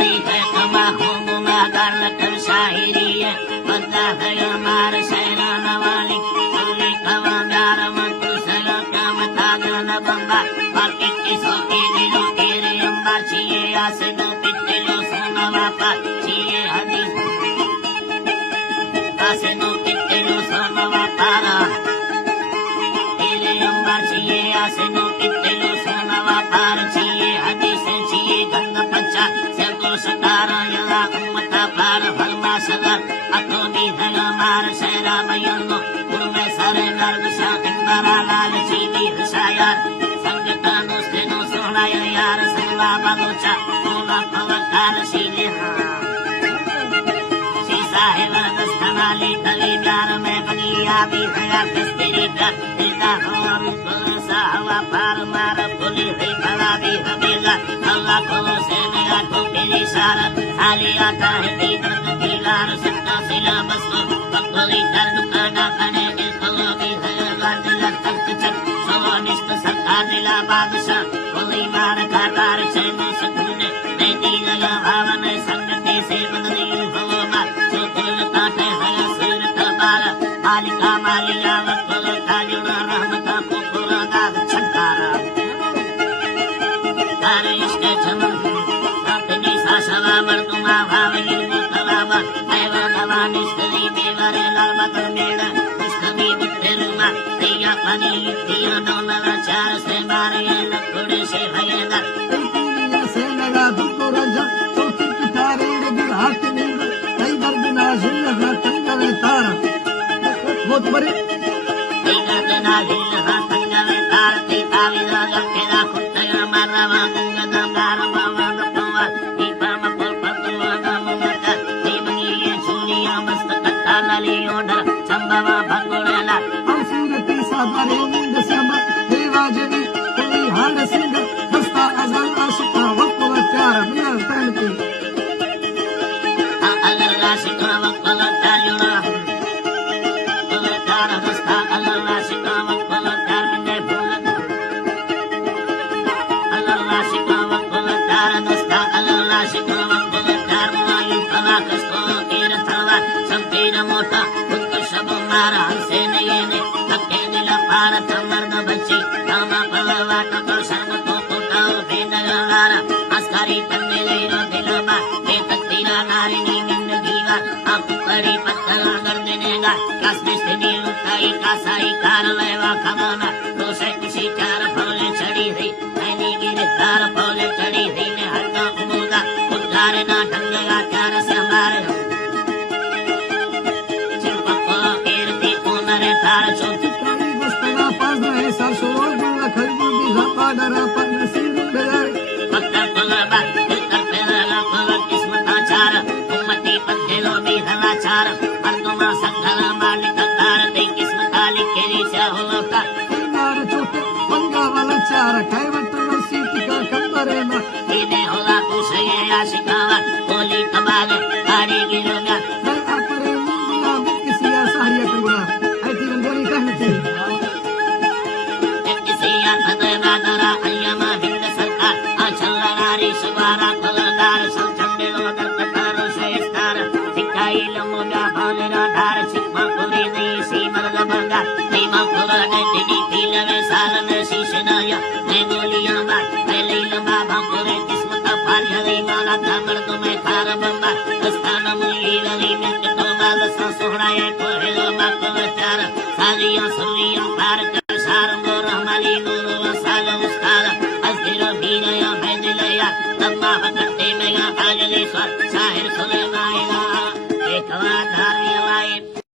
सारी है कमा होंगो मागर लकर शायरी है बदला है हमार शहरा नवाली सुली कवा प्यार मत सगा काम तागन बंगा बाकी किसो के दिलो केरे अम्बा छिए आसे दो पितलो सोना वापा छिए हदीस आसे दो पितलो सोना वापारा केरे अम्बा छिए आसे दो पितलो सोना वापार छिए हदीस छिए गंग पच्चा सेगो सकारा यला उम्मता पार भरमा सगर अतो भी है हमार शहरा मयनो उनमें सारे नर्ग शाकिंबरा लाल चीनी हसाया संगठन उसने नो सोना यार संगला बगोचा सोना पवकार सीले हाँ सीसा है वरदस्तनाली कली प्यार में बगिया भी है कस्तेरी का दिलदा हवा मुकुल सा हवा पार मार फुली है भला भी हबीला अल्लाह को से मेरा को तेरी सारा आली आता है दीदर दिलार सत्ता सिला बस को बकली दर्द करना कने दिल को भी है दिल तक चक सोनिष्ठ सरकार दिला बादशाह कोई मार काटार से न सकने मैं दिल या भावन संगति से बदली हो मा जो दिल काटे है सिर तबार मालिका मालिया वकुल काजुना रहमत को पूरा दाद छंकारा तारे इसके चमन अपनी सासवा मर्दुमा भावनी मुतलावा ऐवा भवानी स्त्री बेवरे लाल बदल मेड़ा कभी बुद्धरुमा दिया पानी दिया डोला चार से मारे लकुड़े से भयदा दुनिया से लगा दुको रजा चौथी कितारे गिर हाथ नींद कई दर्द ना जिल्ला तंगले तारा बहुत बड़े कई दर्द ना जिल्ला तंगले तारा ते तावी राजा केला खुत्ता मारा वांग दमदार बावा दपवा दीपा मपुल पतवा दमका देवनी सुनिया मस्त कत्ता नली ओढ़ा संभवा भगोड़ला सूरती सादरे नींद समा देवाजनी कोई हाल सिंह हस्ता अजल आशिका वकुल प्यार मिल तनती अल्लाह शिका वकुल ताजुना कुल तार हस्ता अल्लाह शिका वकुल तार मिले भूल अल्लाह शिका वकुल तार हस्ता अल्लाह शिका वकुल तार मायू कला कस्तो केर थवा संपीर मोटा कुछ सब मारा से नहीं ने तके दिल पार तमर्द बच्ची कामा पलवा टकर सर्व तो टूटाओ बेनगारा अस्कारी तन्ने ले रो दिलमा बेततीरा नारिनी मिंद गीवा आप करी पत्थर कर देनेगा कस में स्थिति लुटाई कासाई कार लेवा खमाना रोसे किसी चार फौले चढ़ी रही मैंने गिरफ्तार फौले चढ़ी रही ने हल्का उमूदा उद्धार ना ढंगेगा चार से हमारे चिपको कीर्ति उनरे तार चौथ चित्राई बस्तगा पास रहे सरसोर गुला खरबू भी घपा डरा पर नसीब बेदारे पत्थर पुलबा कर पेला पुल किस्मत आचार उम्मती पत्थलो भी हलाचार मर्दुमा संगला मालिक तार दे किस्मत लिखेली से होलका नार चोटे पंगा वाला चार खाइवट सीट का कंबरे में इने होला कुसे आशिकावा बोली कबाल गाड़ी गिरोगा मैं अपरे मुंडा किसी सारिया टुकड़ा आई थी बोली कहती किसी फतेवा दरा अयमा हिंद सरकार अचल नारी सुवारा कुलदार संचंदे लोदर कतार शेस्तार सिकाई लमोगा भालेरा धार सिक्मा पुरी नहीं सी मर्द बंगा नीमा पुरा ने तिनी पीलवे साल ने शीशनाया ने गोलियां मार पहले लंबा भांपुरे किस्मत पार हरी माला तामर तुम्हें खार बंबा स्थान मुली रली मिंट तो माल सा सोहराए कोहेलो माकुल चार सालियां सुलियां पार कर सारंगो रहमाली नूरो साल उस्ताद अस्थिर भीनया भैदिलया तम्मा भक्ति में आजले स्वर